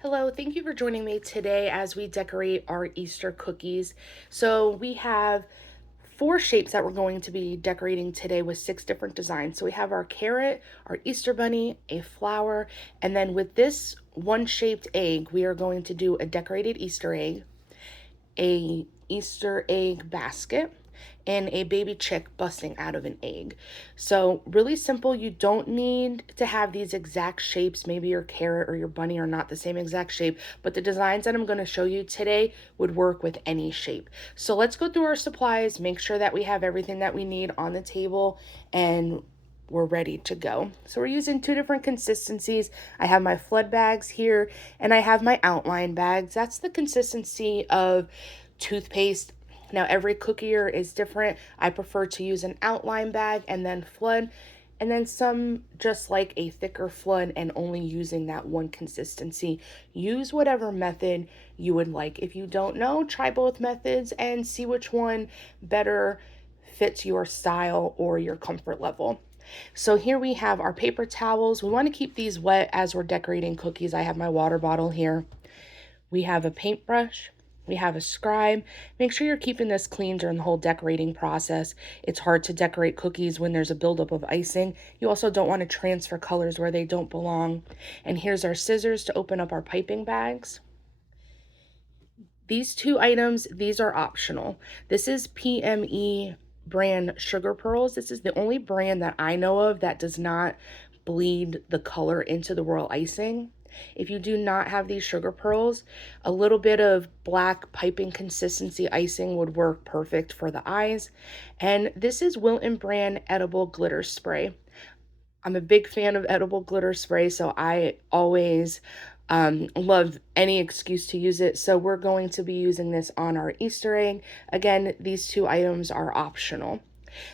Hello, thank you for joining me today as we decorate our Easter cookies. So we have four shapes that we're going to be decorating today with six different designs. So we have our carrot, our Easter bunny, a flower, and then with this one shaped egg, we are going to do a decorated Easter egg, a Easter egg basket, and a baby chick busting out of an egg. So really simple. You don't need to have these exact shapes. Maybe your carrot or your bunny are not the same exact shape, but the designs that I'm going to show you today would work with any shape. So let's go through our supplies, make sure that we have everything that we need on the table, and we're ready to go. So we're using two different consistencies. I have my flood bags here and I have my outline bags. That's the consistency of toothpaste. Now every cookier is different. I prefer to use an outline bag and then flood, and then some just like a thicker flood and only using that one consistency. Use whatever method you would like. If you don't know, try both methods and see which one better fits your style or your comfort level. So here we have our paper towels. We want to keep these wet as we're decorating cookies. I have my water bottle here. We have a paintbrush. We have a scribe. Make sure you're keeping this clean during the whole decorating process. It's hard to decorate cookies when there's a buildup of icing. You also don't want to transfer colors where they don't belong. And here's our scissors to open up our piping bags. These two items, these are optional. This is PME brand sugar pearls. This is the only brand that I know of that does not bleed the color into the royal icing. If you do not have these sugar pearls, a little bit of black piping consistency icing would work perfect for the eyes. And this is Wilton brand edible glitter spray. I'm a big fan of edible glitter spray, so I always love any excuse to use it. So we're going to be using this on our Easter egg. Again, these two items are optional.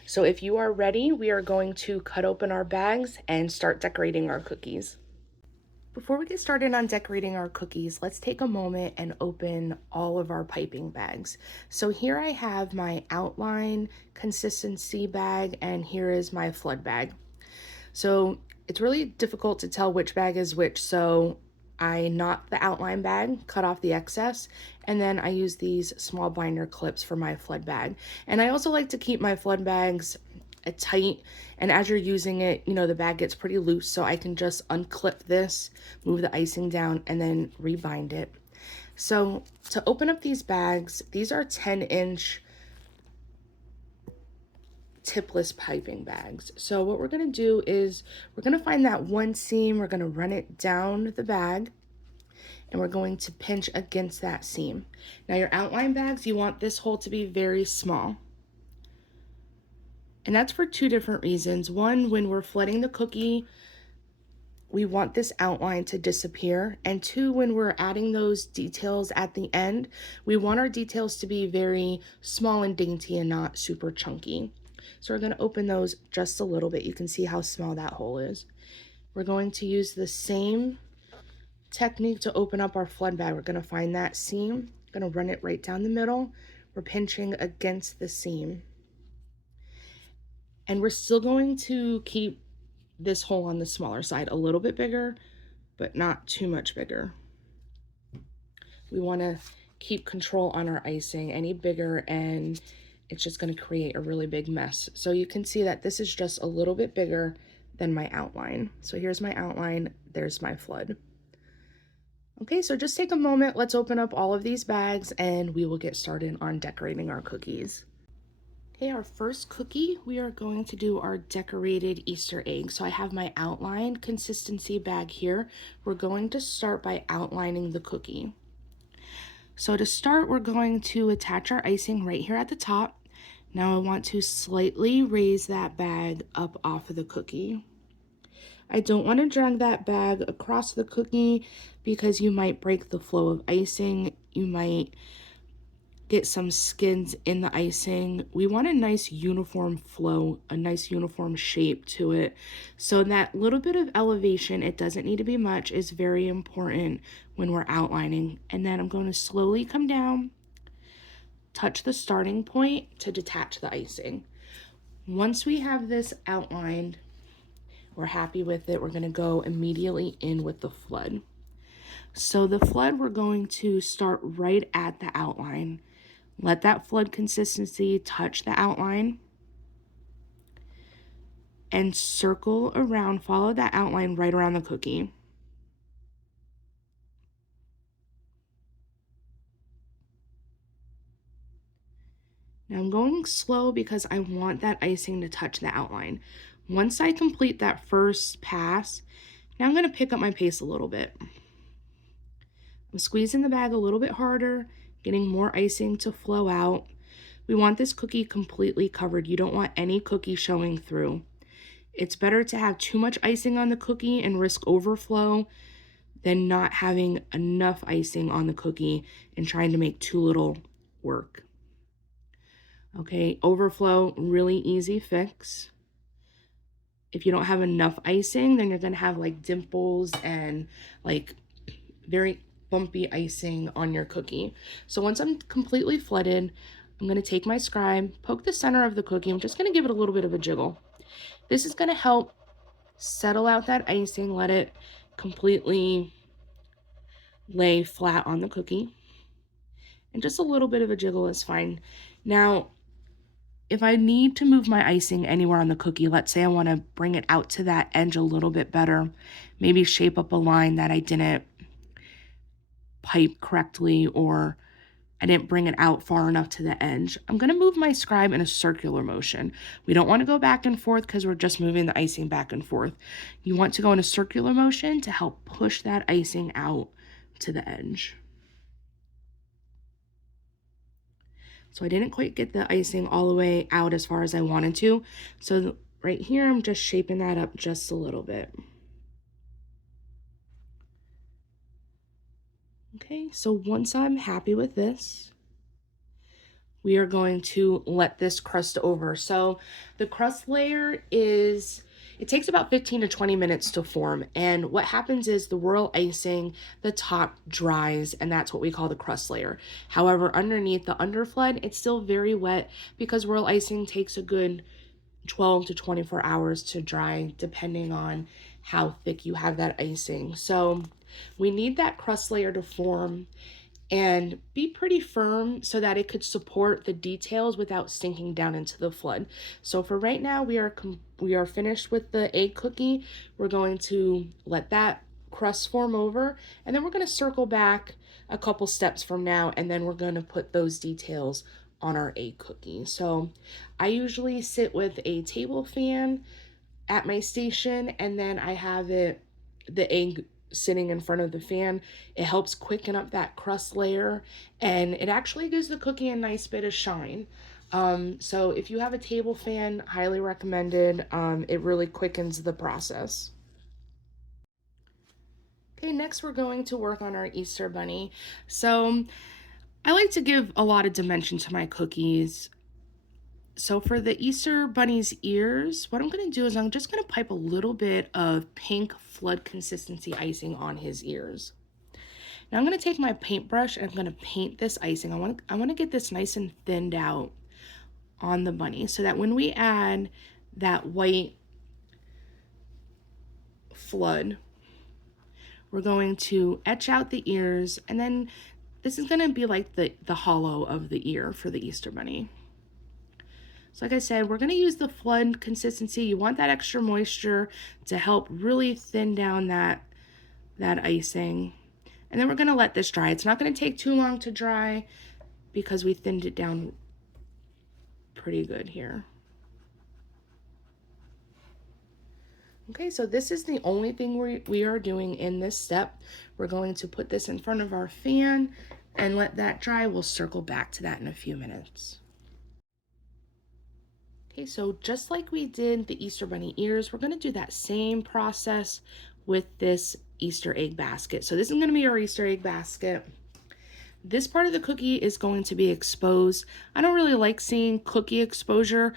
So if you are ready, we are going to cut open our bags and start decorating our cookies. Before we get started on decorating our cookies, let's take a moment and open all of our piping bags. So here I have my outline consistency bag, and here is my flood bag. So it's really difficult to tell which bag is which, so I knot the outline bag, cut off the excess, and then I use these small binder clips for my flood bag. And I also like to keep my flood bags tight, and as you're using it, the bag gets pretty loose, so I can just unclip this, move the icing down, and then rebind it. So to open up these bags, these are 10-inch tipless piping bags. So what we're going to do is we're going to find that one seam, we're going to run it down the bag, and we're going to pinch against that seam. Now your outline bags, you want this hole to be very small. And that's for two different reasons. One, when we're flooding the cookie, we want this outline to disappear. And two, when we're adding those details at the end, we want our details to be very small and dainty and not super chunky. So we're going to open those just a little bit. You can see how small that hole is. We're going to use the same technique to open up our flood bag. We're going to find that seam, going to run it right down the middle. We're pinching against the seam. And we're still going to keep this hole on the smaller side a little bit bigger, but not too much bigger. We want to keep control on our icing. Any bigger and it's just going to create a really big mess. So you can see that this is just a little bit bigger than my outline. So here's my outline, there's my flood. Okay, so just take a moment, let's open up all of these bags and we will get started on decorating our cookies. Okay, our first cookie, we are going to do our decorated Easter egg. So I have my outline consistency bag here. We're going to start by outlining the cookie. So to start, we're going to attach our icing right here at the top. Now I want to slightly raise that bag up off of the cookie. I don't want to drag that bag across the cookie because you might break the flow of icing. You might get some skins in the icing. We want a nice uniform flow, a nice uniform shape to it. So that little bit of elevation, it doesn't need to be much, is very important when we're outlining. And then I'm going to slowly come down, touch the starting point to detach the icing. Once we have this outlined, we're happy with it, we're going to go immediately in with the flood. So the flood, we're going to start right at the outline. Let that flood consistency touch the outline and circle around, follow that outline right around the cookie. Now I'm going slow because I want that icing to touch the outline. Once I complete that first pass, now I'm going to pick up my pace a little bit. I'm squeezing the bag a little bit harder, getting more icing to flow out. We want this cookie completely covered. You don't want any cookie showing through. It's better to have too much icing on the cookie and risk overflow than not having enough icing on the cookie and trying to make too little work. Okay, overflow, really easy fix. If you don't have enough icing, then you're gonna have like dimples and like very bumpy icing on your cookie. So once I'm completely flooded, I'm gonna take my scribe, poke the center of the cookie. I'm just gonna give it a little bit of a jiggle. This is gonna help settle out that icing, let it completely lay flat on the cookie. And just a little bit of a jiggle is fine. Now, if I need to move my icing anywhere on the cookie, let's say I want to bring it out to that edge a little bit better, maybe shape up a line that I didn't pipe correctly or I didn't bring it out far enough to the edge, I'm going to move my scribe in a circular motion. We don't want to go back and forth because we're just moving the icing back and forth. You want to go in a circular motion to help push that icing out to the edge. So I didn't quite get the icing all the way out as far as I wanted to. So right here, I'm just shaping that up just a little bit. Okay, so once I'm happy with this, we are going to let this crust over. So the crust layer it takes about 15 to 20 minutes to form. And what happens is the royal icing, the top dries, and that's what we call the crust layer. However, underneath the underflood, it's still very wet because royal icing takes a good 12 to 24 hours to dry, depending on how thick you have that icing. So we need that crust layer to form and be pretty firm so that it could support the details without sinking down into the flood. So for right now, we are finished with the egg cookie. We're going to let that crust form over, and then we're going to circle back a couple steps from now, and then we're going to put those details on our egg cookie. So I usually sit with a table fan at my station, and then I have the egg sitting in front of the fan. It helps quicken up that crust layer, and it actually gives the cookie a nice bit of shine. So if you have a table fan, highly recommended. It really quickens the process. Okay, next we're going to work on our Easter bunny. So I like to give a lot of dimension to my cookies. So for the Easter bunny's ears, what I'm going to do is I'm just going to pipe a little bit of pink flood consistency icing on his ears. Now I'm going to take my paintbrush and I'm going to paint this icing. I want to get this nice and thinned out on the bunny so that when we add that white flood, we're going to etch out the ears, and then this is going to be like the hollow of the ear for the Easter bunny. So like I said, we're going to use the flood consistency. You want that extra moisture to help really thin down that icing. And then we're going to let this dry. It's not going to take too long to dry because we thinned it down pretty good here. Okay, so this is the only thing we are doing in this step. We're going to put this in front of our fan and let that dry. We'll circle back to that in a few minutes. Okay, so just like we did the Easter bunny ears, we're going to do that same process with this Easter egg basket. So this is going to be our Easter egg basket. This part of the cookie is going to be exposed. I don't really like seeing cookie exposure.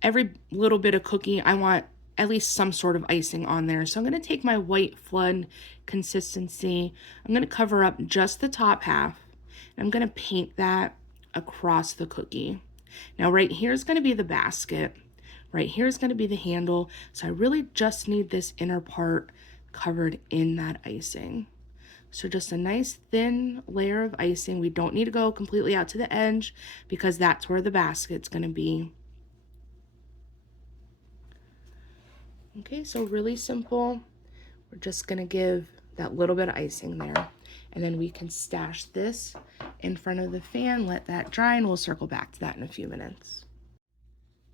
Every little bit of cookie, I want at least some sort of icing on there. So I'm going to take my white flood consistency. I'm going to cover up just the top half. And I'm going to paint that across the cookie. Now right here is going to be the basket. Right here is going to be the handle. So I really just need this inner part covered in that icing. So just a nice thin layer of icing. We don't need to go completely out to the edge because that's where the basket's gonna be. Okay, so really simple. We're just gonna give that little bit of icing there. And then we can stash this in front of the fan, let that dry, and we'll circle back to that in a few minutes.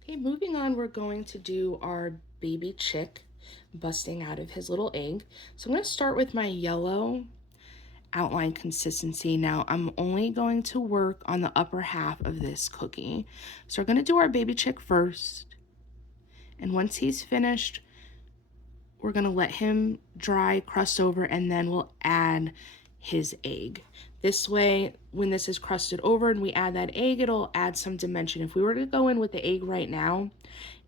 Okay, moving on, we're going to do our baby chick busting out of his little egg. So I'm gonna start with my yellow outline consistency. Now I'm only going to work on the upper half of this cookie. So we're gonna do our baby chick first. And once he's finished, we're gonna let him dry, crust over, and then we'll add his egg. This way, when this is crusted over and we add that egg, it'll add some dimension. If we were to go in with the egg right now,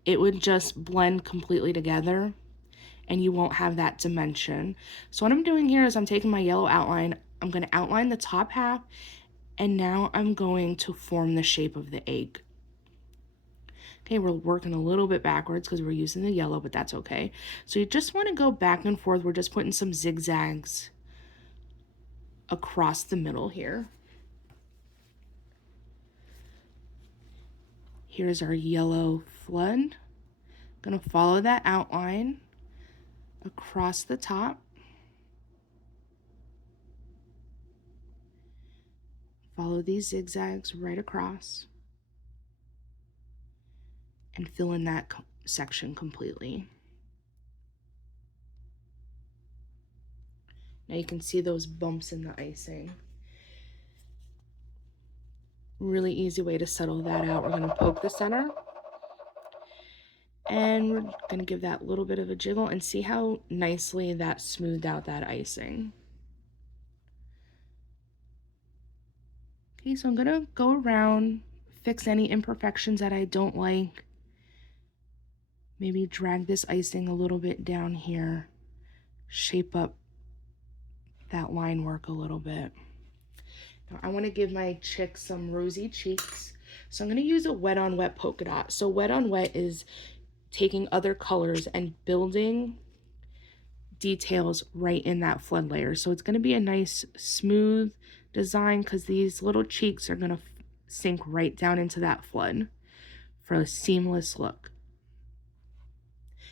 it would just blend completely together and you won't have that dimension. So what I'm doing here is I'm taking my yellow outline, I'm gonna outline the top half, and now I'm going to form the shape of the egg. Okay, we're working a little bit backwards because we're using the yellow, but that's okay. So you just want to go back and forth. We're just putting some zigzags across the middle here. Here's our yellow flood. Gonna follow that outline across the top. Follow these zigzags right across and fill in that section completely. Now you can see those bumps in the icing. Really easy way to settle that out. We're going to poke the center and we're going to give that little bit of a jiggle and see how nicely that smoothed out that icing. Okay, so I'm going to go around, fix any imperfections that I don't like. Maybe drag this icing a little bit down here, shape up that line work a little bit. Now I want to give my chick some rosy cheeks. So I'm going to use a wet on wet polka dot. So wet on wet is taking other colors and building details right in that flood layer. So it's going to be a nice smooth design because these little cheeks are going to sink right down into that flood for a seamless look.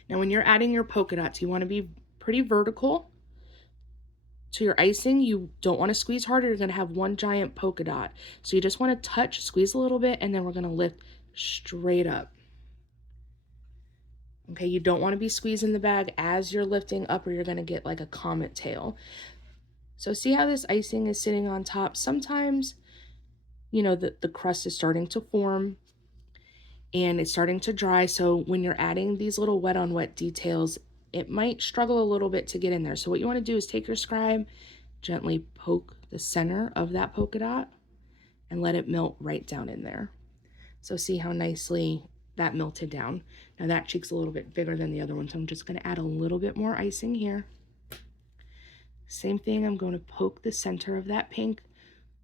Now when you're adding your polka dots, you want to be pretty vertical to your icing. You don't want to squeeze harder. You're going to have one giant polka dot. So you just want to touch, squeeze a little bit, and then we're going to lift straight up. Okay, you don't want to be squeezing the bag as you're lifting up or you're going to get like a comet tail. So see how this icing is sitting on top? Sometimes, you know, the crust is starting to form and it's starting to dry. So when you're adding these little wet on wet details, it might struggle a little bit to get in there. So what you want to do is take your scribe, gently poke the center of that polka dot and let it melt right down in there. So see how nicely that melted down. Now that cheek's a little bit bigger than the other one, so I'm just going to add a little bit more icing here. Same thing, I'm going to poke the center of that pink,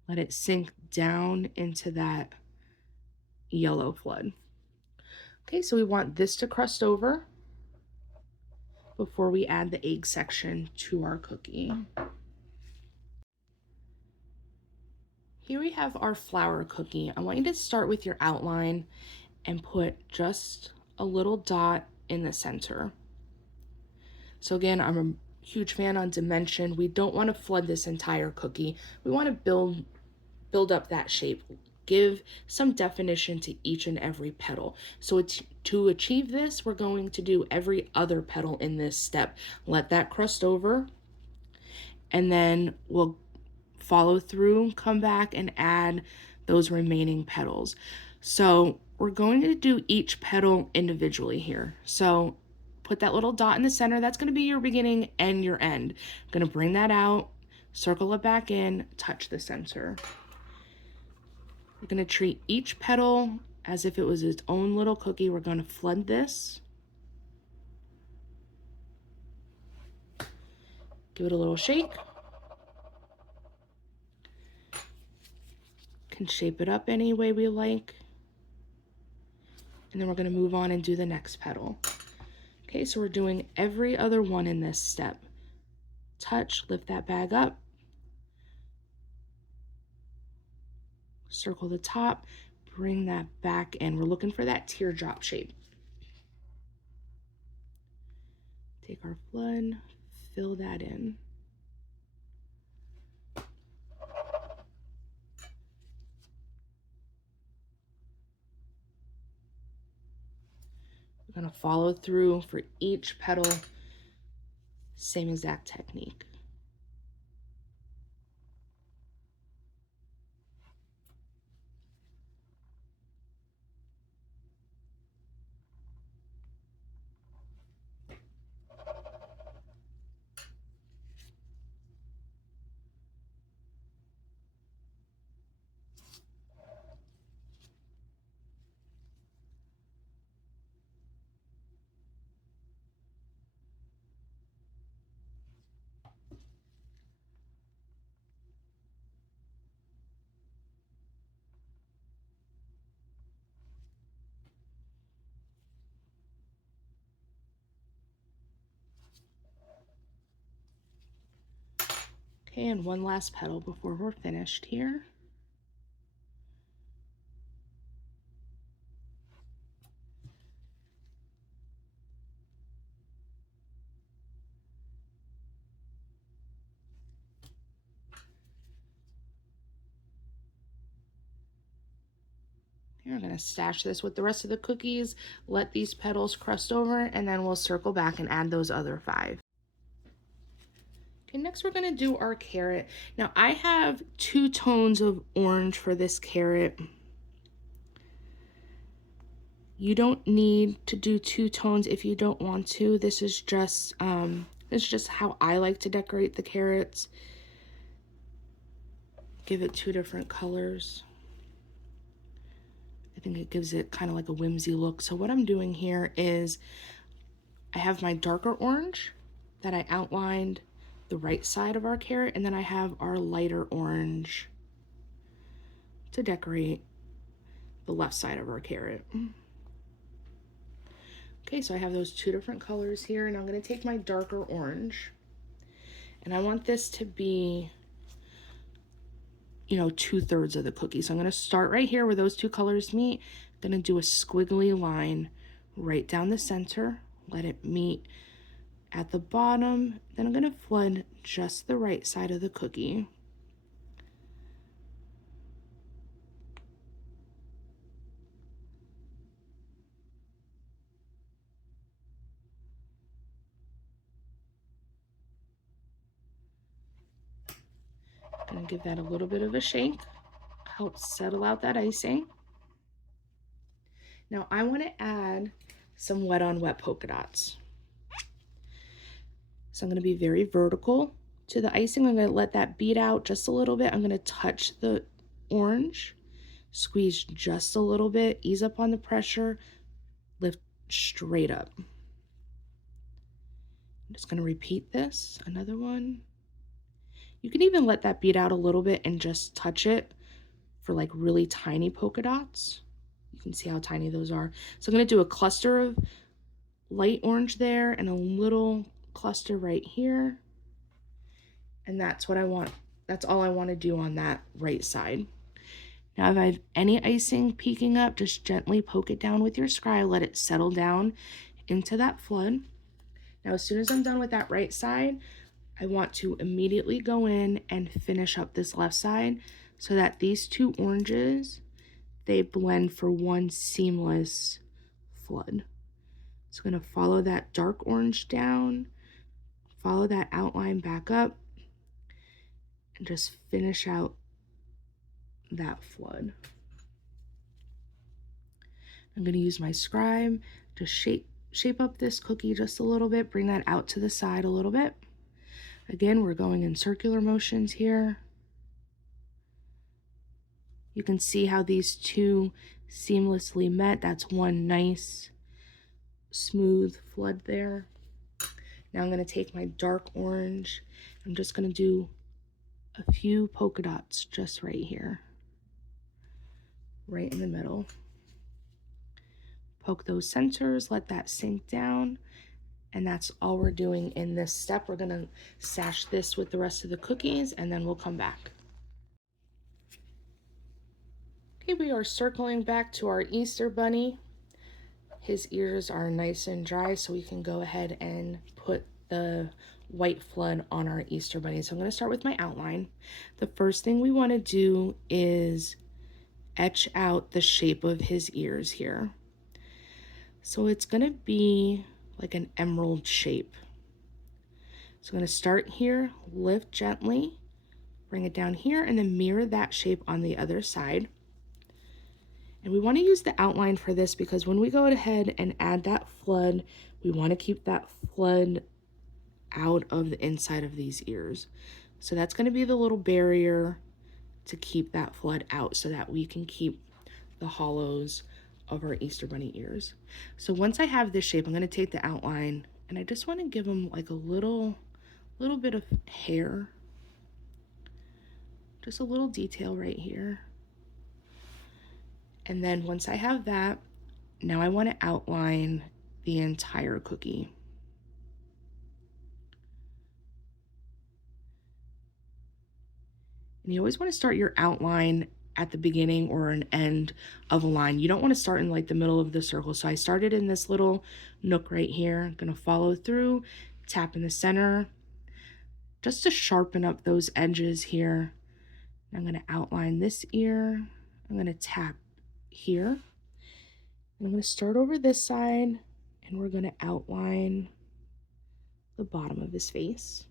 let it sink down into that yellow flood. Okay, so we want this to crust over before we add the egg section to our cookie. Here we have our flower cookie. I want you to start with your outline and put just a little dot in the center. So again, I'm a huge fan on dimension. We don't want to flood this entire cookie. We want to build up that shape. Give some definition to each and every petal. So to achieve this, we're going to do every other petal in this step. Let that crust over, and then we'll follow through, come back and add those remaining petals. So we're going to do each petal individually here. So put that little dot in the center. That's going to be your beginning and your end. I'm going to bring that out, circle it back in, touch the center. We're going to treat each petal as if it was its own little cookie. We're going to flood this. Give it a little shake. Can shape it up any way we like. And then we're going to move on and do the next petal. Okay, so we're doing every other one in this step. Touch, lift that bag up, Circle the top, bring that back in. We're looking for that teardrop shape. Take our flood, fill that in. We're gonna follow through for each petal, same exact technique. Okay, and one last petal before we're finished here. We're gonna stash this with the rest of the cookies, let these petals crust over, and then we'll circle back and add those other 5. Okay, next we're gonna do our carrot. Now I have 2 tones of orange for this carrot. You don't need to do 2 tones if you don't want to. This is just it's just how I like to decorate the carrots. Give it 2 different colors. I think it gives it kind of like a whimsy look. So what I'm doing here is I have my darker orange that I outlined the right side of our carrot, and then I have our lighter orange to decorate the left side of our carrot. Okay, so I have those 2 different colors here, and I'm going to take my darker orange, and I want this to be, you know, 2/3 of the cookie. So I'm going to start right here where those 2 colors meet. I'm going to do a squiggly line right down the center, let it meet at the bottom. Then I'm going to flood just the right side of the cookie. Gonna give that a little bit of a shake, help settle out that icing. Now I want to add some wet on wet polka dots. So I'm going to be very vertical to the icing. I'm going to let that bead out just a little bit. I'm going to touch the orange, squeeze just a little bit, ease up on the pressure, lift straight up. I'm just going to repeat this, another one. You can even let that bead out a little bit and just touch it for like really tiny polka dots. You can see how tiny those are. So I'm going to do a cluster of light orange there and a little cluster right here. And that's what I want. That's all I want to do on that right side. Now, if I have any icing peeking up, just gently poke it down with your scribe, let it settle down into that flood. Now, as soon as I'm done with that right side, I want to immediately go in and finish up this left side so that these 2 oranges, they blend for one seamless flood. So I'm going to follow that dark orange down, follow that outline back up, and just finish out that flood. I'm going to use my scribe to shape up this cookie just a little bit, bring that out to the side a little bit. Again, we're going in circular motions here. You can see how these 2 seamlessly met. That's one nice smooth flood there. Now I'm going to take my dark orange. I'm just going to do a few polka dots just right here, right in the middle. Poke those centers, let that sink down, and that's all we're doing in this step. We're going to stash this with the rest of the cookies, and then we'll come back. Okay, we are circling back to our Easter bunny. His ears are nice and dry, so we can go ahead and put the white flood on our Easter bunny. So I'm going to start with my outline. The first thing we want to do is etch out the shape of his ears here. So it's going to be like an emerald shape. So I'm going to start here, lift gently, bring it down here, and then mirror that shape on the other side. And we want to use the outline for this because when we go ahead and add that flood, we want to keep that flood out of the inside of these ears. So that's going to be the little barrier to keep that flood out so that we can keep the hollows of our Easter bunny ears. So once I have this shape, I'm going to take the outline and I just want to give them like a little bit of hair, just a little detail right here. And then once I have that, now I want to outline the entire cookie. And you always want to start your outline at the beginning or an end of a line. You don't want to start in like the middle of the circle. So I started in this little nook right here. I'm going to follow through, tap in the center, just to sharpen up those edges here. I'm going to outline this ear. I'm going to tap here. And I'm going to start over this side and we're going to outline the bottom of his face.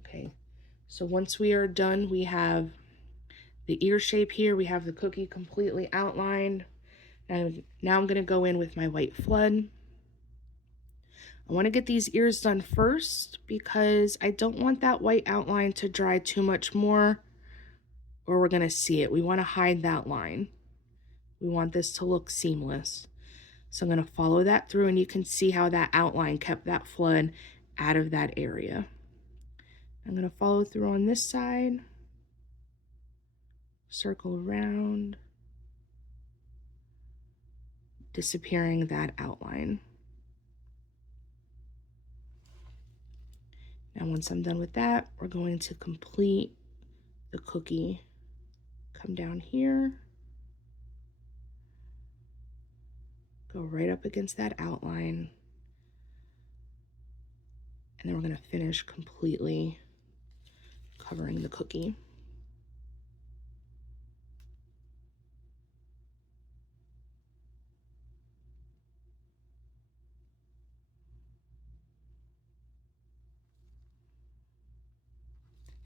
Okay, so once we are done, we have the ear shape here. We have the cookie completely outlined. And now I'm going to go in with my white flood. I want to get these ears done first because I don't want that white outline to dry too much more or we're going to see it. We want to hide that line. We want this to look seamless. So I'm going to follow that through and you can see how that outline kept that flood out of that area. I'm going to follow through on this side, circle around, disappearing that outline. Now once I'm done with that, we're going to complete the cookie. Come down here, go right up against that outline, and then we're going to finish completely covering the cookie.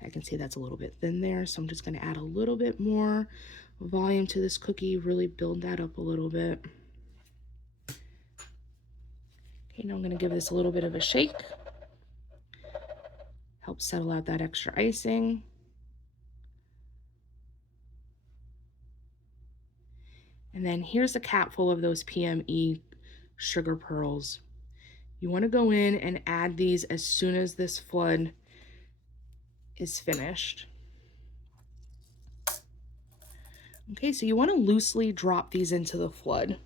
I can see that's a little bit thin there, so I'm just going to add a little bit more volume to this cookie, really build that up a little bit. Okay, now I'm going to give this a little bit of a shake. Help settle out that extra icing. And then here's a cap full of those PME sugar pearls. You want to go in and add these as soon as this flood is finished. Okay, so you want to loosely drop these into the flood.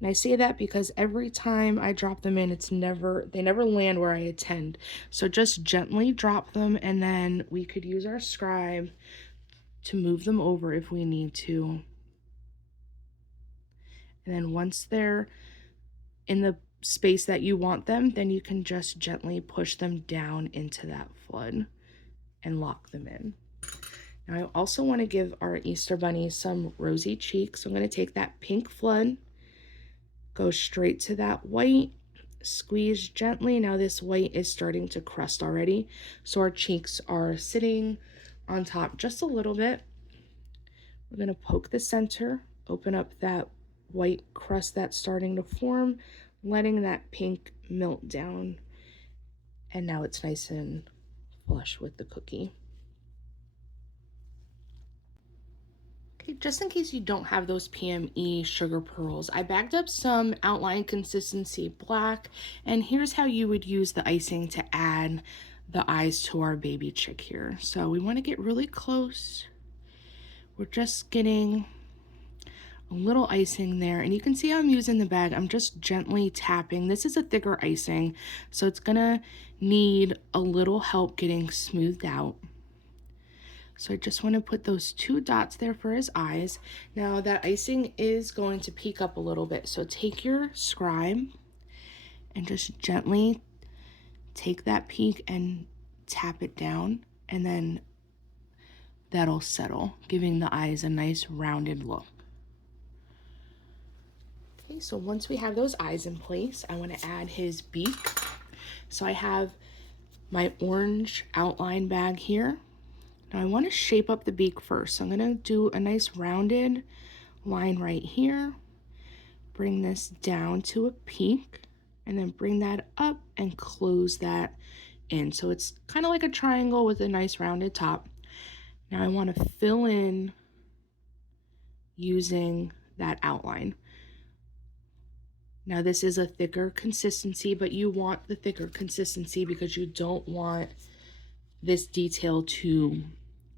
And I say that because every time I drop them in, they never land where I intend. So just gently drop them and then we could use our scribe to move them over if we need to. And then once they're in the space that you want them, then you can just gently push them down into that flood and lock them in. Now I also want to give our Easter bunny some rosy cheeks. So I'm going to take that pink flood, go straight to that white, squeeze gently. Now this white is starting to crust already, so our cheeks are sitting on top just a little bit. We're going to poke the center, open up that white crust that's starting to form, letting that pink melt down, and now it's nice and flush with the cookie. Okay, just in case you don't have those PME sugar pearls, I bagged up some outline consistency black, and here's how you would use the icing to add the eyes to our baby chick here. So we want to get really close. We're just getting a little icing there, and you can see how I'm using the bag. I'm just gently tapping. This is a thicker icing, so it's gonna need a little help getting smoothed out. So I just want to put those 2 dots there for his eyes. Now that icing is going to peek up a little bit, so take your scribe and just gently take that peak and tap it down, and then that'll settle, giving the eyes a nice rounded look. Okay, so once we have those eyes in place, I want to add his beak. So I have my orange outline bag here. Now I want to shape up the beak first. So I'm going to do a nice rounded line right here. Bring this down to a peak, and then bring that up and close that in. So it's kind of like a triangle with a nice rounded top. Now I want to fill in using that outline. Now this is a thicker consistency, but you want the thicker consistency because you don't want this detail to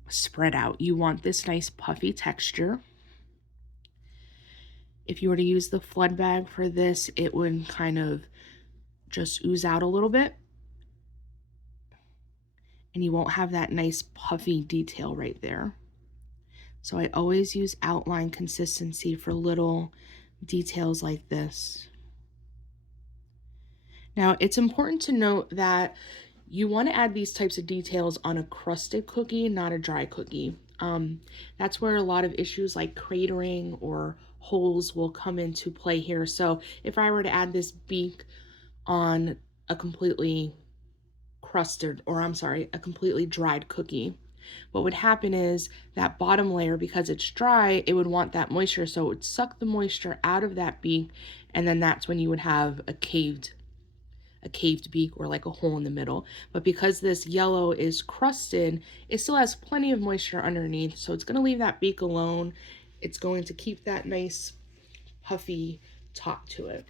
spread out. You want this nice puffy texture. If you were to use the flood bag for this, it would kind of just ooze out a little bit, and you won't have that nice puffy detail right there. So I always use outline consistency for little details like this. Now, it's important to note that you want to add these types of details on a crusted cookie, not a dry cookie. That's where a lot of issues like cratering or holes will come into play here. So if I were to add this beak on a completely crusted, or I'm sorry, a completely dried cookie, what would happen is that bottom layer, because it's dry, it would want that moisture, so it would suck the moisture out of that beak, and then that's when you would have a caved beak or like a hole in the middle. But because this yellow is crusted, it still has plenty of moisture underneath, so it's going to leave that beak alone. It's going to keep that nice puffy top to it.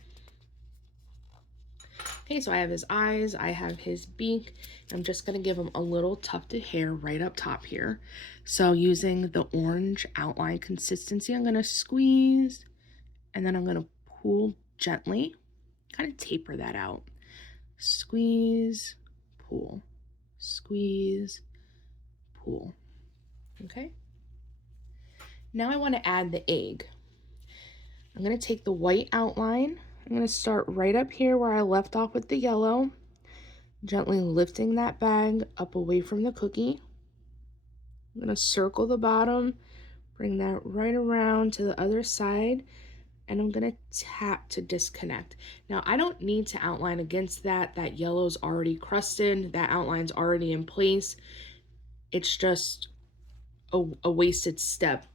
Okay, so I have his eyes, I have his beak. I'm just going to give him a little tufted hair right up top here. So using the orange outline consistency, I'm going to squeeze, and then I'm going to pull gently, kind of taper that out. Squeeze, pull, squeeze, pull. Okay. Now I want to add the egg. I'm going to take the white outline. I'm going to start right up here where I left off with the yellow, gently lifting that bag up away from the cookie. I'm going to circle the bottom, bring that right around to the other side, and I'm going to tap to disconnect. Now, I don't need to outline against that. That yellow's already crusted. That outline's already in place. It's just a wasted step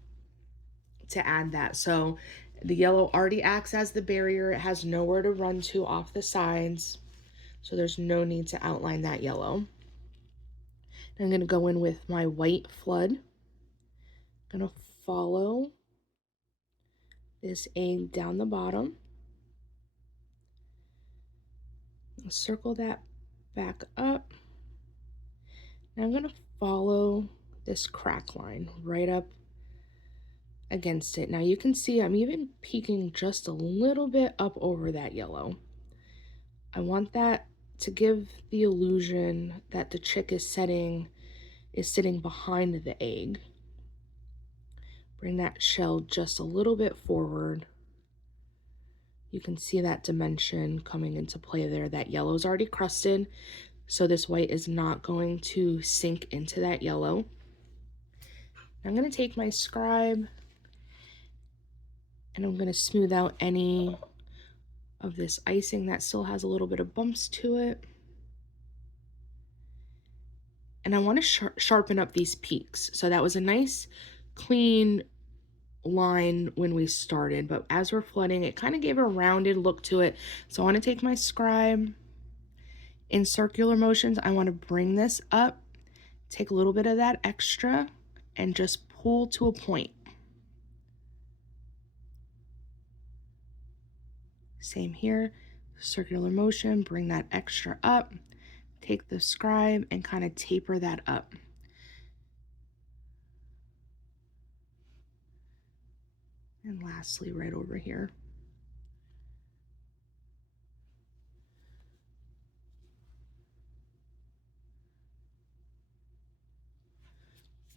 to add that. So the yellow already acts as the barrier. It has nowhere to run to off the sides. So there's no need to outline that yellow. I'm going to go in with my white flood. I'm going to follow this egg down the bottom. I'll circle that back up. Now I'm going to follow this crack line right up against it. Now you can see I'm even peeking just a little bit up over that yellow. I want that to give the illusion that the chick is sitting behind the egg. Bring that shell just a little bit forward. You can see that dimension coming into play there. That yellow is already crusted, so this white is not going to sink into that yellow. I'm going to take my scribe and I'm going to smooth out any of this icing that still has a little bit of bumps to it. And I want to sharpen up these peaks. So that was a nice clean line when we started, but as we're flooding, it kind of gave a rounded look to it. So I want to take my scribe in circular motions. I want to bring this up, take a little bit of that extra, and just pull to a point. Same here, circular motion, bring that extra up, take the scribe and kind of taper that up. And lastly, right over here.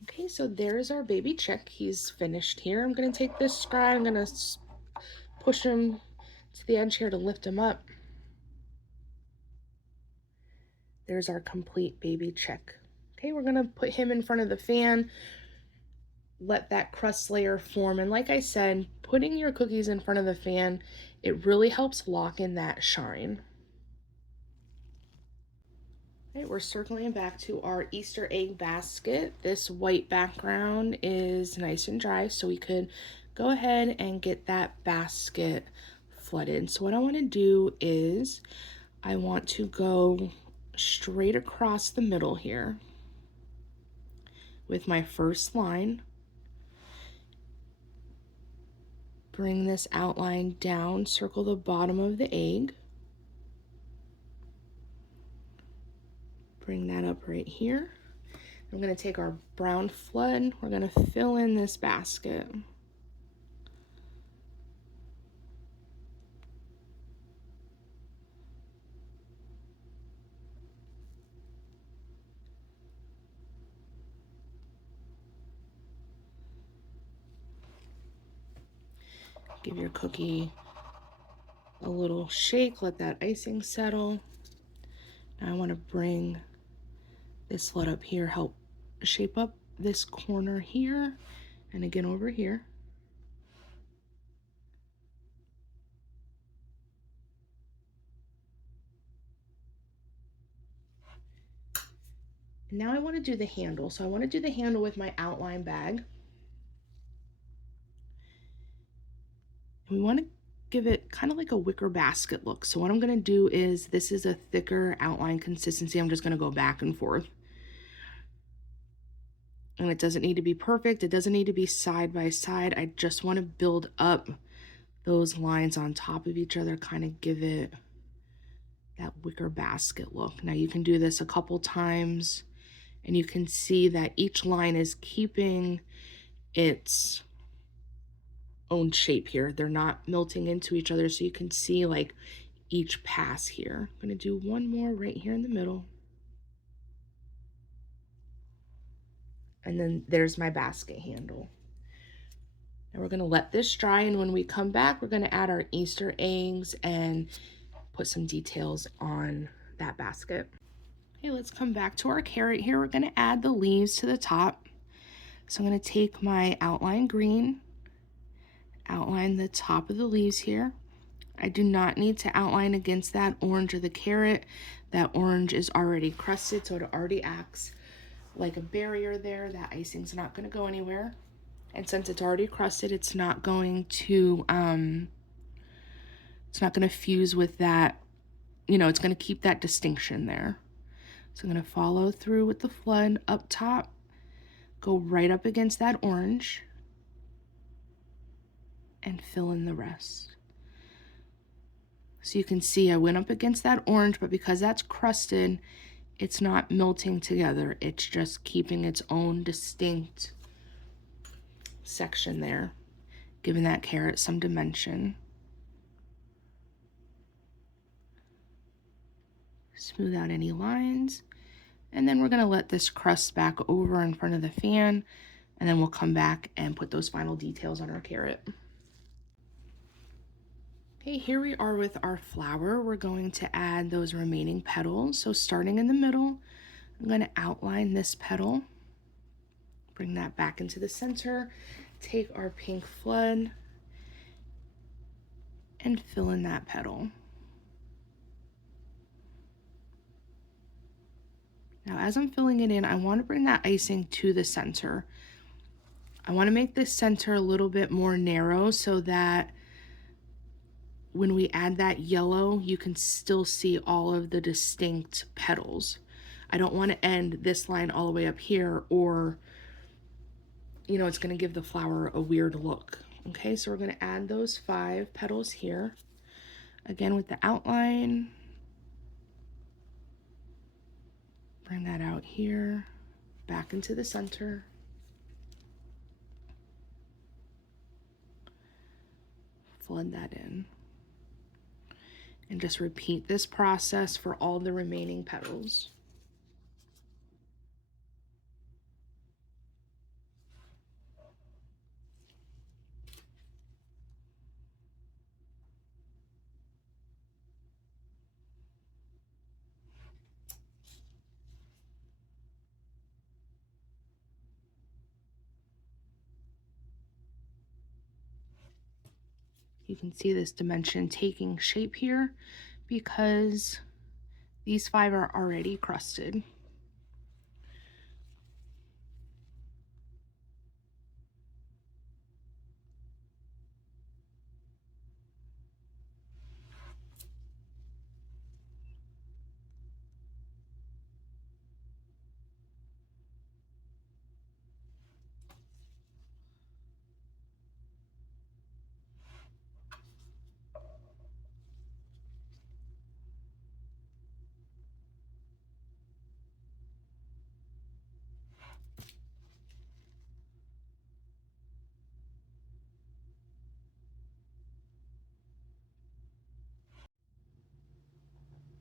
Okay, so there's our baby chick. He's finished here. I'm gonna take this scribe, I'm gonna push him to the edge here to lift him up. There's our complete baby chick. Okay, we're gonna put him in front of the fan, let that crust layer form. And like I said, putting your cookies in front of the fan, it really helps lock in that shine. Okay, we're circling back to our Easter egg basket. This white background is nice and dry, so we could go ahead and get that basket flooded. So what I want to do is I want to go straight across the middle here with my first line. Bring this outline down, circle the bottom of the egg. Bring that up right here. I'm going to take our brown flood, we're going to fill in this basket. Give your cookie a little shake, let that icing settle. Now I want to bring this flood up here, help shape up this corner here, and again over here. And now I want to do the handle. So I want to do the handle with my outline bag. And we want to give it kind of like a wicker basket look. So what I'm going to do is, this is a thicker outline consistency. I'm just going to go back and forth. And it doesn't need to be perfect. It doesn't need to be side by side. I just want to build up those lines on top of each other, kind of give it that wicker basket look. Now you can do this a couple times and you can see that each line is keeping its own shape here. They're not melting into each other, so you can see like each pass here. I'm going to do one more right here in the middle. And then there's my basket handle. Now we're going to let this dry, and when we come back, we're going to add our Easter eggs and put some details on that basket. Okay, let's come back to our carrot here. We're going to add the leaves to the top. So I'm going to take my outline green, outline the top of the leaves here. I do not need to outline against that orange of the carrot. That orange is already crusted, so it already acts like a barrier there. That icing's not going to go anywhere. And since it's already crusted, it's not going to fuse with that, it's going to keep that distinction there. So I'm going to follow through with the flood up top, go right up against that orange, and fill in the rest. So you can see I went up against that orange, but because that's crusted, it's not melting together. It's just keeping its own distinct section there, giving that carrot some dimension. Smooth out any lines. And then we're going to let this crust back over in front of the fan, and then we'll come back and put those final details on our carrot. Okay, here we are with our flower. We're going to add those remaining petals. So starting in the middle, I'm going to outline this petal, bring that back into the center, take our pink flood, and fill in that petal. Now, as I'm filling it in, I want to bring that icing to the center. I want to make this center a little bit more narrow so that when we add that yellow, you can still see all of the distinct petals. I don't want to end this line all the way up here, or, it's going to give the flower a weird look. Okay, so we're going to add those 5 petals here. Again, with the outline, bring that out here, back into the center. flood that in. And just repeat this process for all the remaining petals. You can see this dimension taking shape here because these 5 are already crusted.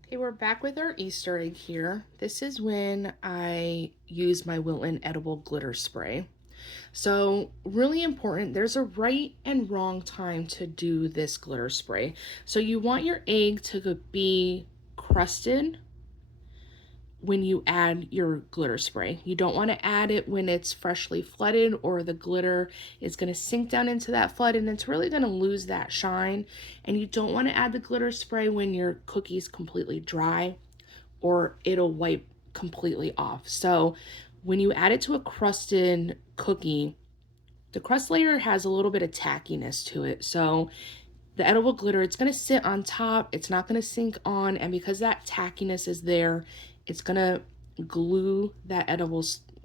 Okay, we're back with our Easter egg here. This is when I use my Wilton edible glitter spray. So really important, there's a right and wrong time to do this glitter spray. So you want your egg to be crusted when you add your glitter spray. You don't want to add it when it's freshly flooded, or the glitter is going to sink down into that flood and it's really going to lose that shine. And you don't want to add the glitter spray when your cookie's completely dry, or it'll wipe completely off. So when you add it to a crusted cookie, the crust layer has a little bit of tackiness to it. So the edible glitter, it's going to sit on top, it's not going to sink on, and because that tackiness is there, it's going to glue that edible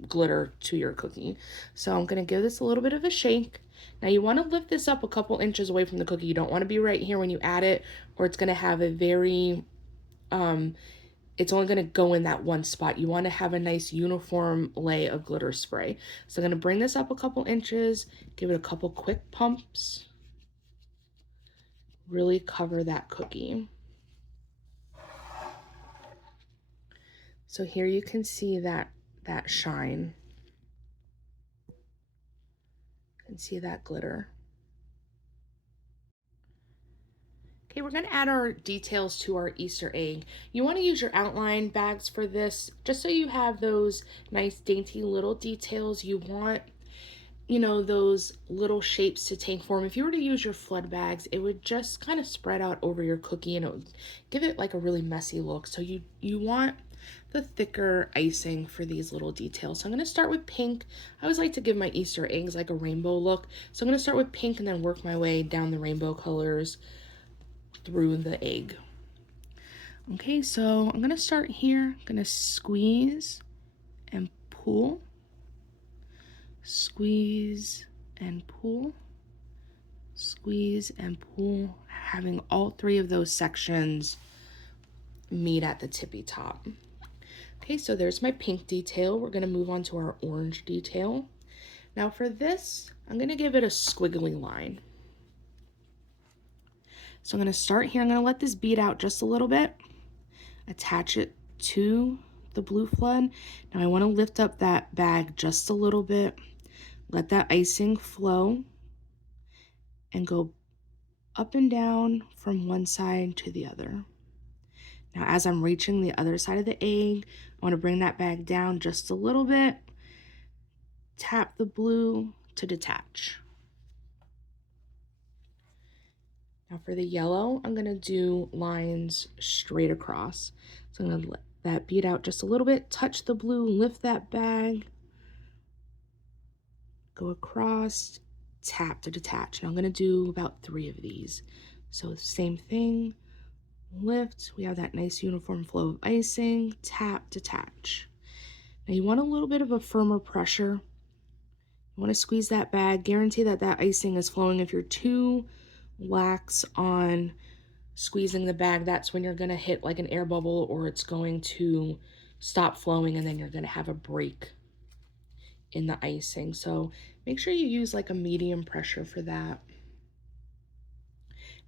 glitter to your cookie. So I'm going to give this a little bit of a shake. Now you want to lift this up a couple inches away from the cookie. You don't want to be right here when you add it, or it's going to have a very it's only going to go in that one spot. You want to have a nice uniform lay of glitter spray. So I'm going to bring this up a couple inches, give it a couple quick pumps, really cover that cookie. So here you can see that shine. You can see that glitter. Okay, we're going to add our details to our Easter egg. You want to use your outline bags for this, just so you have those nice dainty little details. You want, you know, those little shapes to take form. If you were to use your flood bags, it would just kind of spread out over your cookie and it would give it like a really messy look. So you want the thicker icing for these little details. So I'm going to start with pink. I always like to give my Easter eggs like a rainbow look. So I'm going to start with pink and then work my way down the rainbow colors through the egg. Okay, so I'm going to start here. I'm going to squeeze and pull. Squeeze and pull, squeeze and pull, having all 3 of those sections meet at the tippy top. Okay, so there's my pink detail. We're going to move on to our orange detail. Now for this, I'm going to give it a squiggly line. So I'm going to start here. I'm going to let this bead out just a little bit, attach it to the blue flood. Now I want to lift up that bag just a little bit, let that icing flow, and go up and down from one side to the other. Now as I'm reaching the other side of the egg, I want to bring that bag down just a little bit, tap the blue to detach. Now for the yellow, I'm going to do lines straight across. So I'm going to let that bead out just a little bit, touch the blue, lift that bag, go across, tap to detach. And I'm going to do about 3 of these. So same thing, lift, we have that nice uniform flow of icing, tap, detach. Now you want a little bit of a firmer pressure. You want to squeeze that bag, guarantee that that icing is flowing. If you're too lax on squeezing the bag, that's when you're going to hit like an air bubble, or it's going to stop flowing and then you're going to have a break in the icing. So make sure you use like a medium pressure for that.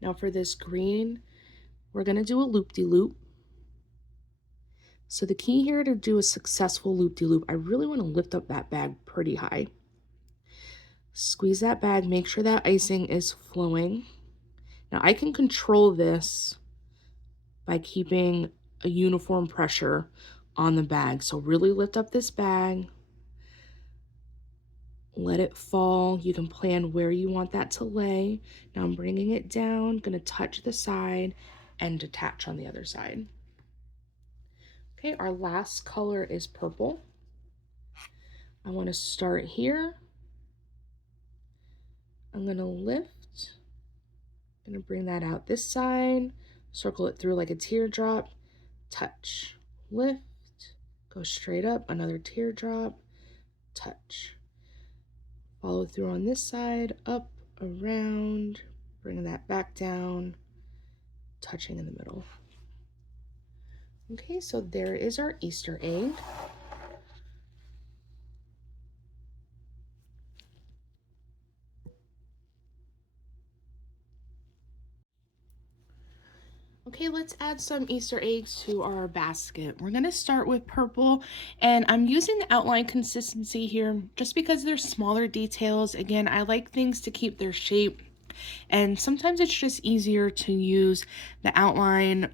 Now for this green, we're going to do a loop-de-loop. So the key here to do a successful loop-de-loop, I really want to lift up that bag pretty high. Squeeze that bag, make sure that icing is flowing. Now I can control this by keeping a uniform pressure on the bag. So really lift up this bag, let it fall. You can plan where you want that to lay. Now I'm bringing it down, gonna touch the side and detach on the other side. Okay, our last color is purple. I wanna start here. I'm gonna lift, gonna bring that out this side, circle it through like a teardrop, touch, lift, go straight up, another teardrop, touch. Follow through on this side, up, around, bring that back down, touching in the middle. Okay, so there is our Easter egg. Okay, let's add some Easter eggs to our basket. We're gonna start with purple, and I'm using the outline consistency here just because there's smaller details. Again, I like things to keep their shape, and sometimes it's just easier to use the outline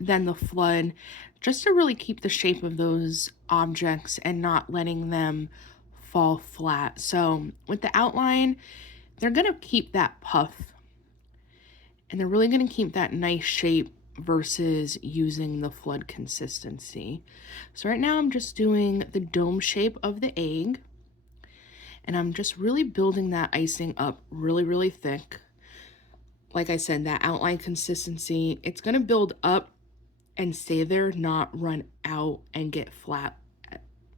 than the flood, just to really keep the shape of those objects and not letting them fall flat. So with the outline, they're gonna keep that puff, and they're really going to keep that nice shape versus using the flood consistency. So right now I'm just doing the dome shape of the egg, and I'm just really building that icing up really, really thick. Like I said, that outline consistency, it's going to build up and stay there, not run out and get flat,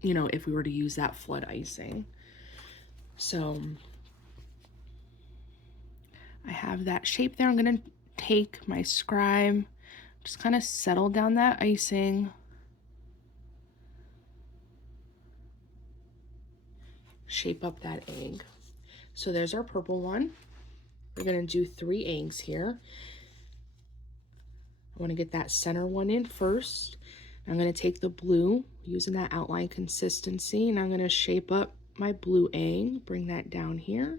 you know, if we were to use that flood icing. So I have that shape there. I'm going to take my scribe, just kind of settle down that icing. Shape up that egg. So there's our purple one. We're going to do 3 eggs here. I want to get that center one in first. I'm going to take the blue, using that outline consistency, and I'm going to shape up my blue egg, bring that down here.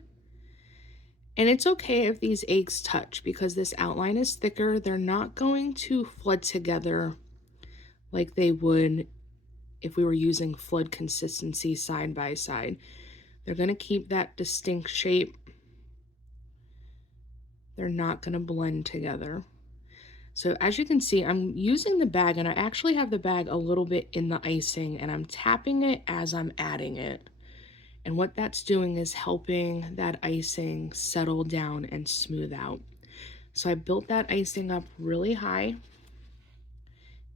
And it's okay if these eggs touch because this outline is thicker. They're not going to flood together like they would if we were using flood consistency side by side. They're going to keep that distinct shape. They're not going to blend together. So as you can see, I'm using the bag, and I actually have the bag a little bit in the icing, and I'm tapping it as I'm adding it. And what that's doing is helping that icing settle down and smooth out. So I built that icing up really high.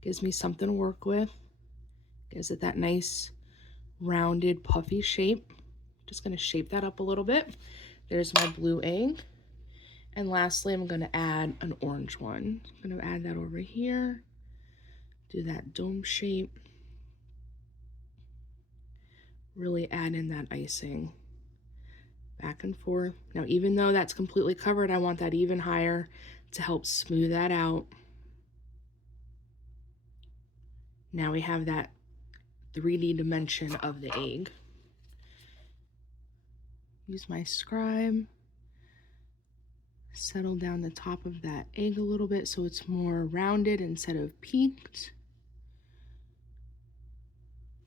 Gives me something to work with. Gives it that nice rounded puffy shape. Just going to shape that up a little bit. There's my blue egg. And lastly, I'm going to add an orange one. I'm going to add that over here. Do that dome shape. Really add in that icing. Back and forth. Now, even though that's completely covered, I want that even higher to help smooth that out. Now we have that 3D dimension of the egg. Use my scribe. Settle down the top of that egg a little bit so it's more rounded instead of peaked.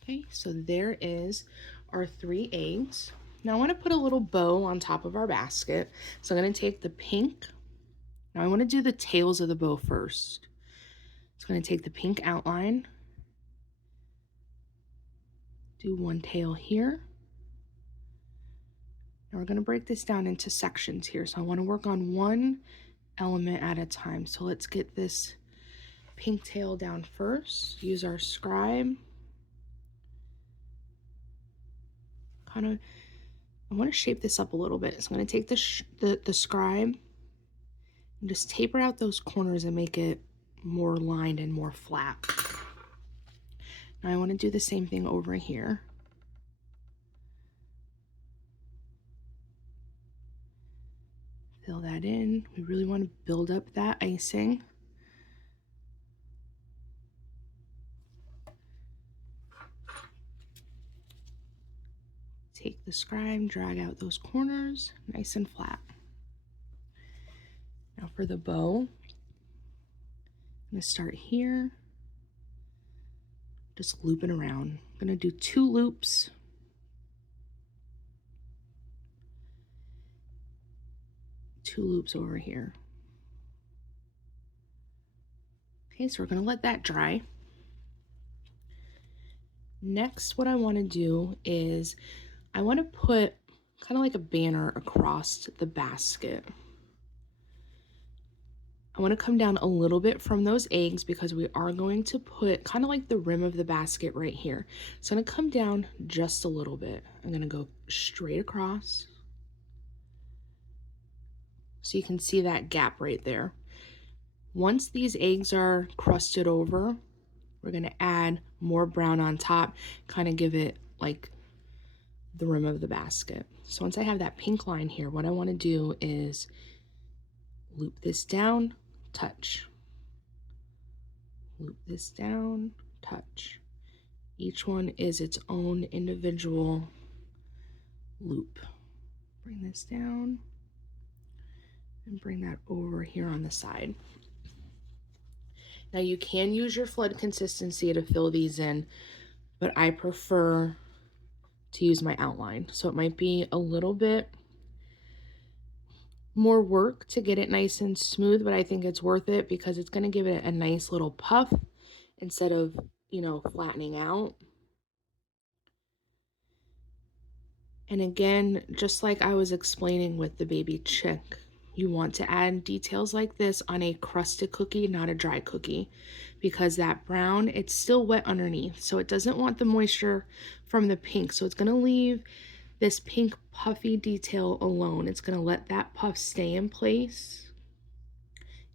Okay, so there is our 3 eggs. Now I want to put a little bow on top of our basket. So I'm going to take the pink. Now I want to do the tails of the bow first. So I'm going to take the pink outline. Do one tail here. Now we're going to break this down into sections here. So I want to work on one element at a time. So let's get this pink tail down first. Use our scribe. I want to shape this up a little bit. So I'm going to take the scribe and just taper out those corners and make it more lined and more flat. Now I want to do the same thing over here. Fill that in. We really want to build up that icing. Take the scribe, drag out those corners, nice and flat. Now for the bow, I'm going to start here, just looping around. I'm going to do 2 loops. Two loops over here. Okay, so we're going to let that dry. Next, what I want to do is I want to put kind of like a banner across the basket. I want to come down a little bit from those eggs because we are going to put kind of like the rim of the basket right here. So I'm going to come down just a little bit. I'm going to go straight across. So you can see that gap right there. Once these eggs are crusted over, we're going to add more brown on top, kind of give it like the rim of the basket. So once I have that pink line here, what I want to do is loop this down, touch. Loop this down, touch. Each one is its own individual loop. Bring this down and bring that over here on the side. Now you can use your flood consistency to fill these in, but I prefer to use my outline. So it might be a little bit more work to get it nice and smooth, but I think it's worth it because it's going to give it a nice little puff instead of, you know, flattening out. And again, just like I was explaining with the baby chick, you want to add details like this on a crusted cookie, not a dry cookie, because that brown, it's still wet underneath. So it doesn't want the moisture from the pink. So it's going to leave this pink puffy detail alone. It's going to let that puff stay in place.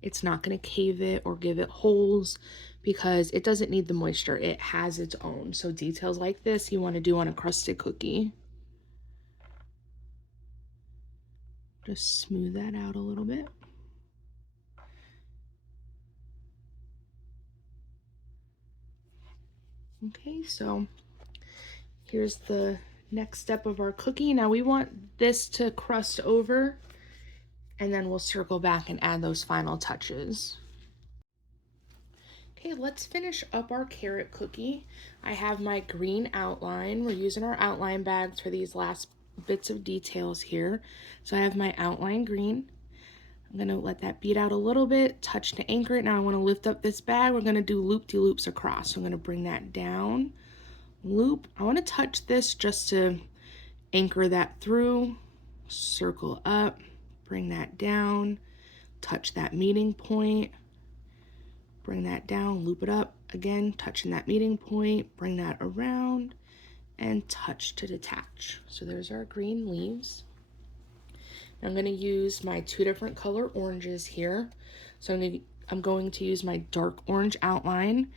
It's not going to cave it or give it holes because it doesn't need the moisture. It has its own. So details like this you want to do on a crusted cookie. Just smooth that out a little bit. Okay, so here's the next step of our cookie. Now we want this to crust over, and then we'll circle back and add those final touches. Okay, let's finish up our carrot cookie. I have my green outline. We're using our outline bags for these last bits of details here. So I have my outline green. I'm gonna let that bead out a little bit, touch to anchor it. Now I wanna lift up this bag. We're gonna do loop-de-loops across. So I'm gonna bring that down, loop. I wanna touch this just to anchor that through, circle up, bring that down, touch that meeting point, bring that down, loop it up, again, touching that meeting point, bring that around, and touch to detach. So there's our green leaves. I'm going to use my 2 different color oranges here. So I'm going to use my dark orange outline,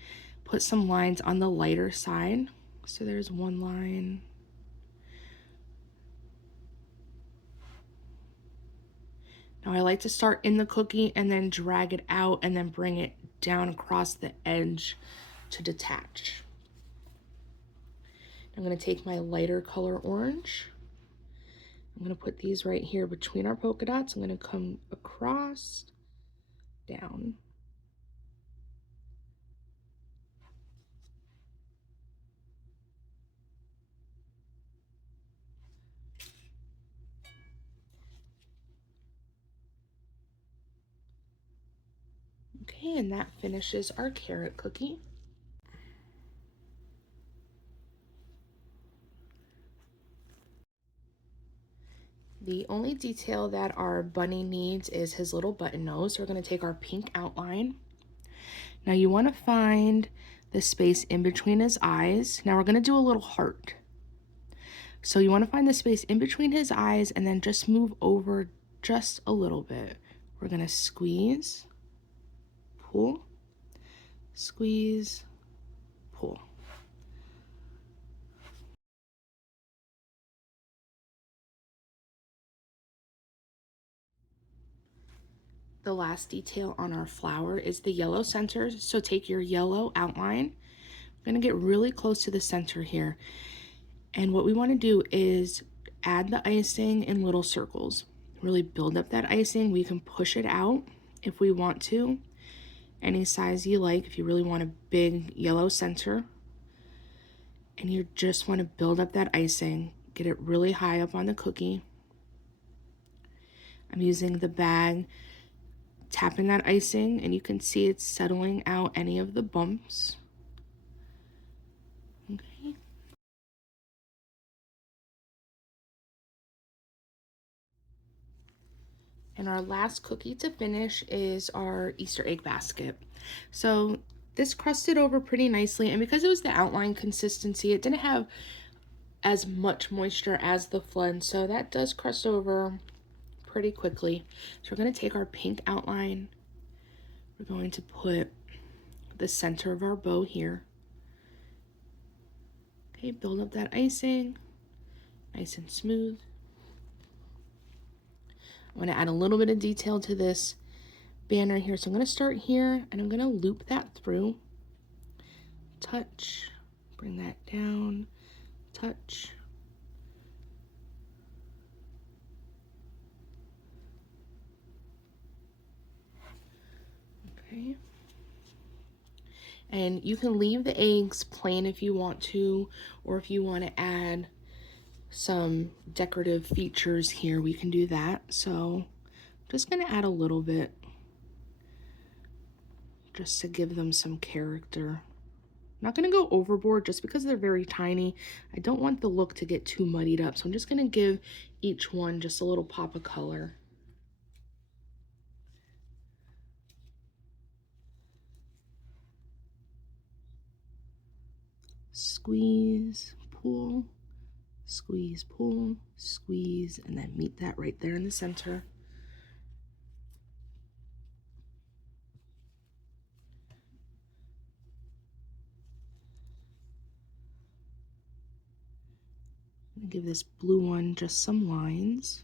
put some lines on the lighter side. So there's one line. Now I like to start in the cookie and then drag it out and then bring it down across the edge to detach. I'm going to take my lighter color orange. I'm going to put these right here between our polka dots. I'm going to come across, down. Okay, and that finishes our carrot cookie. The only detail that our bunny needs is his little button nose. So we're going to take our pink outline. Now you want to find the space in between his eyes. Now we're going to do a little heart. So you want to find the space in between his eyes and then just move over just a little bit. We're going to squeeze, pull, squeeze, pull. the last detail on our flower is the yellow center. So take your yellow outline. I'm gonna get really close to the center here. And what we wanna do is add the icing in little circles. Really build up that icing. We can push it out if we want to, any size you like, if you really want a big yellow center. And you just wanna build up that icing, get it really high up on the cookie. I'm using the bag, tapping that icing, and you can see it's settling out any of the bumps. Okay. And our last cookie to finish is our Easter egg basket. So this crusted over pretty nicely, and because it was the outline consistency, it didn't have as much moisture as the flood, so that does crust over pretty quickly. So we're going to take our pink outline, we're going to put the center of our bow here. Okay, build up that icing nice and smooth. I'm going to add a little bit of detail to this banner here. So I'm going to start here and I'm going to loop that through. Touch, bring that down, touch. Okay. And you can leave the eggs plain if you want to, or if you want to add some decorative features here, we can do that. So I'm just going to add a little bit just to give them some character. I'm not going to go overboard just because they're very tiny. I don't want the look to get too muddied up, so I'm just going to give each one just a little pop of color. Squeeze, pull, squeeze, pull, squeeze, and then meet that right there in the center. I'm gonna give this blue one just some lines.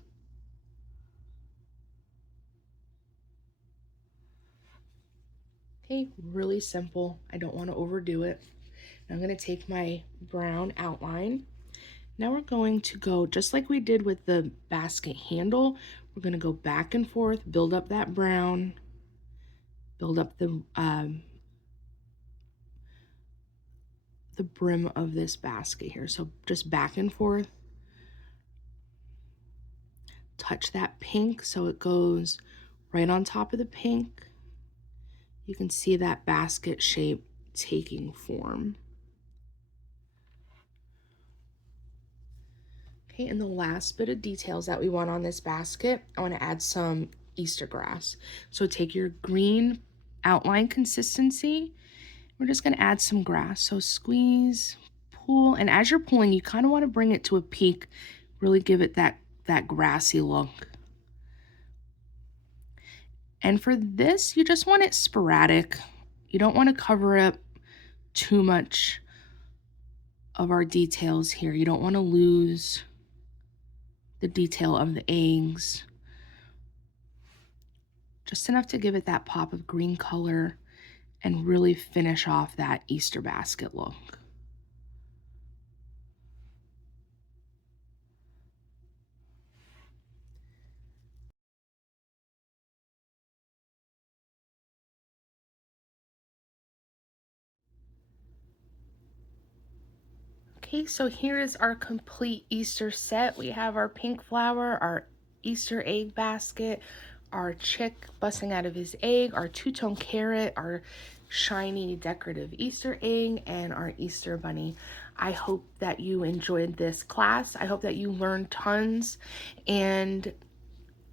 Okay, really simple. I don't want to overdo it. I'm going to take my brown outline. Now we're going to go, just like we did with the basket handle, we're going to go back and forth, build up that brown, build up the brim of this basket here. So just back and forth. Touch that pink so it goes right on top of the pink. You can see that basket shape taking form. Okay, and the last bit of details that we want on this basket, I want to add some Easter grass. So take your green outline consistency. We're just going to add some grass. So squeeze, pull, and as you're pulling, you kind of want to bring it to a peak, really give it that grassy look. And for this, you just want it sporadic. You don't want to cover up too much of our details here. You don't want to lose the detail of the eggs. Just enough to give it that pop of green color and really finish off that Easter basket look. Okay, so here is our complete Easter set. We have our pink flower, our Easter egg basket, our chick busting out of his egg, our two-tone carrot, our shiny decorative Easter egg, and our Easter bunny. I hope that you enjoyed this class. I hope that you learned tons, and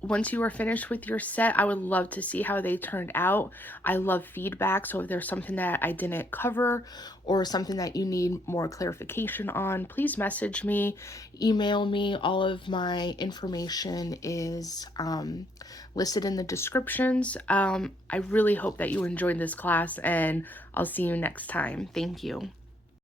once you are finished with your set, I would love to see how they turned out. I love feedback, so if there's something that I didn't cover or something that you need more clarification on, please message me, email me. All of my information is listed in the descriptions. I really hope that you enjoyed this class, and I'll see you next time. Thank you.